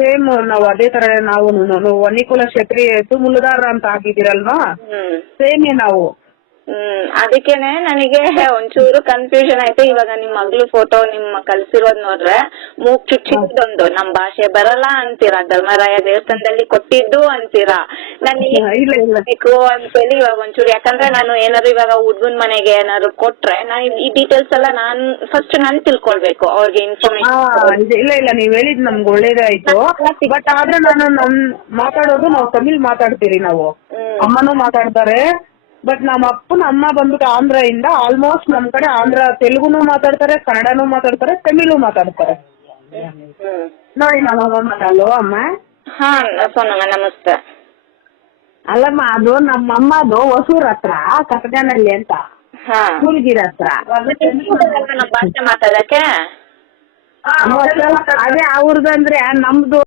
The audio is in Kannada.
ಸೇಮ್ ನಾವು ಅದೇ ತರ ನಾವು ವನಿಕುಲ ಕ್ಷತ್ರಿಯ ತುಮುಲದಾರ ಅಂತ ಹಾಕಿದಿರಲ್ವಾ, ಸೇಮೇ ನಾವು. ಅದಕ್ಕೇನೆ ನನಗೆ ಒಂಚೂರು ಕನ್ಫ್ಯೂಷನ್ ಆಯ್ತು. ಇವಾಗ ನಿಮ್ ಮಗಳು ಫೋಟೋ ನಿಮ್ಮ ಕಳ್ಸಿರೋದ್ ನೋಡ್ರೆ ಮೂಗ್ ಚುಚ್ಚಿದ್ದೊಂದು ನಮ್ ಭಾಷೆ ಬರಲ್ಲ ಅಂತೀರಾ, ಧರ್ಮರಾಯ ದೇವಸ್ಥಾನದಲ್ಲಿ ಕೊಟ್ಟಿದ್ದು ಅಂತೀರಾ. ನನಗೆ ಅಂತೇಳಿ ಇವಾಗ ಒಂಚೂರು, ಯಾಕಂದ್ರೆ ನಾನು ಏನಾದ್ರು ಇವಾಗ ಹುಡ್ಗನ್ ಮನೆಗೆ ಏನಾದ್ರು ಕೊಟ್ರೆ ನಾನು ಈ ಡೀಟೇಲ್ಸ್ ಎಲ್ಲ ಫಸ್ಟ್ ನಾನು ತಿಳ್ಕೊಳ್ಬೇಕು, ಅವ್ರಿಗೆ ಇನ್ಫಾರ್ಮೇಶನ್. ಇಲ್ಲ ನೀವ್ ಹೇಳಿದ್ ನಮ್ಗೆ ಒಳ್ಳೇದಾಯ್ತು. ಬಟ್ ಆದ್ರೆ ನಾನು ಮಾತಾಡೋದು ನಾವು ತಮಿಳ್ ಮಾತಾಡ್ತೀರಿ, ನಾವು ಅಮ್ಮನೂ ಮಾತಾಡ್ತಾರೆ. ಬಟ್ ನಮ್ಮ ಅಪ್ಪನ ಅಮ್ಮ ಬಂದ್ಬಿಟ್ಟು ಆಂಧ್ರ ಇಂದ, ಆಲ್ಮೋಸ್ಟ್ ನಮ್ ಕಡೆ ಆಂಧ್ರ ತೆಲುಗುನು ಮಾತಾಡ್ತಾರೆ, ಕನ್ನಡನೂ ಮಾತಾಡ್ತಾರೆ, ತಮಿಳು ಮಾತಾಡ್ತಾರೆ. ನೋಡಿ ನಮ್ಮಮ್ಮ ಮಾತಾಡಲು ಅಮ್ಮ. ಹಾ ಸೋನಮ್ಮ ನಮಸ್ತೆ. ಅಲ್ಲಮ್ಮ, ಅದು ನಮ್ಮಮ್ಮದು ಹೊಸೂರ್ ಹತ್ರ ಕಟಗನಲ್ಲಿ ಅಂತ, ಕೂಲ್ಗಿರ ಹತ್ರ. ಭಾಷೆ ಮಾತಾಡಕ್ಕೆ ಅದೇ ಅವ್ರದಂದ್ರೆ ನಮ್ದು